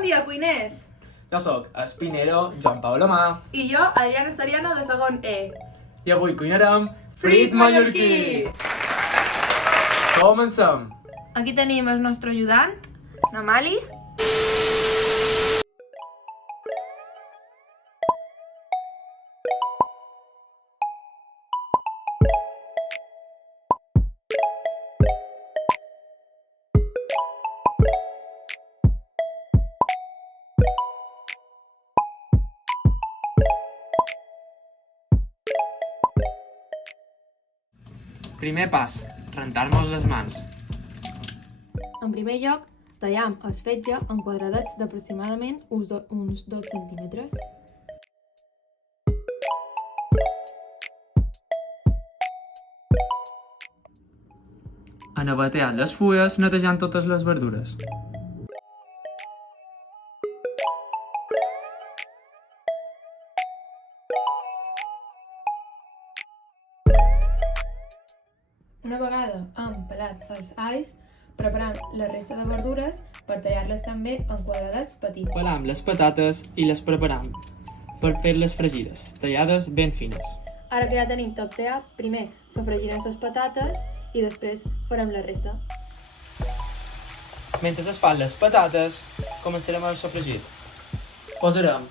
Bon dia, cuiners! Jo sóc Espinero Joan Pau Lomà I jo, Adriana Soriano, de segon E. i avui cuinarem frit mallorquí! Comencem! Aquí tenim el nostre ajudant, Namali. Primer pas, rentar-nos les mans. En primer lloc, tallam el fetge en quadradets d'aproximadament uns 2 centímetres. Han abateat les fulles netejant totes les verdures. Una vegada hem pelat els alls, preparem la resta de verdures per tallar-les també en quadradets petits. Pelam les patates i les preparam per fer-les fregides, tallades ben fines. Ara que ja tenim tot tallat, primer sofregirem les patates i després farem la resta. Mentre es fan les patates, començarem el sofregit. Posarem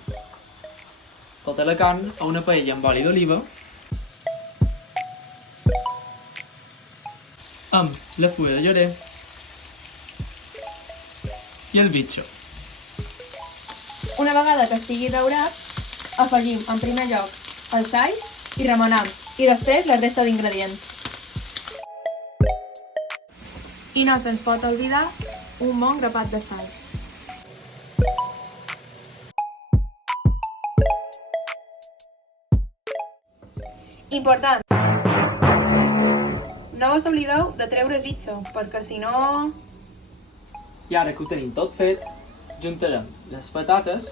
tota la carn a una paella amb oli d'oliva amb la fulla de llorer i el bitxo. Una vegada que estigui daurat, afegim en primer lloc els alls i remenem, i després la resta d'ingredients. I no se'ns pot oblidar un bon grapat de sal. Important! No us oblideu de treure el bitxo, perquè si no... I ara que ho tenim tot fet, juntarem les patates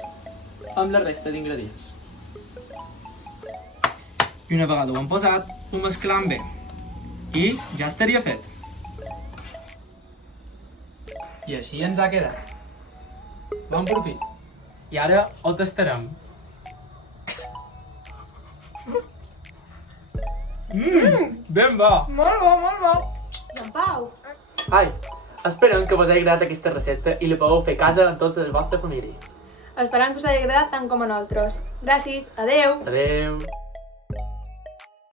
amb la resta d'ingredients. I una vegada ho hem posat, ho mesclam bé. I ja estaria fet. I així ens ha quedat. Bon profit. I ara ho tastarem. Ben bo! Molt bo, molt bo! En Pau! Ai, esperem que vos hagi agradat aquesta recepta i la podeu fer a casa amb tota la vostra família. Esperem que us hagi agradat tant com a nosaltres. Gràcies, adeu! Adeu!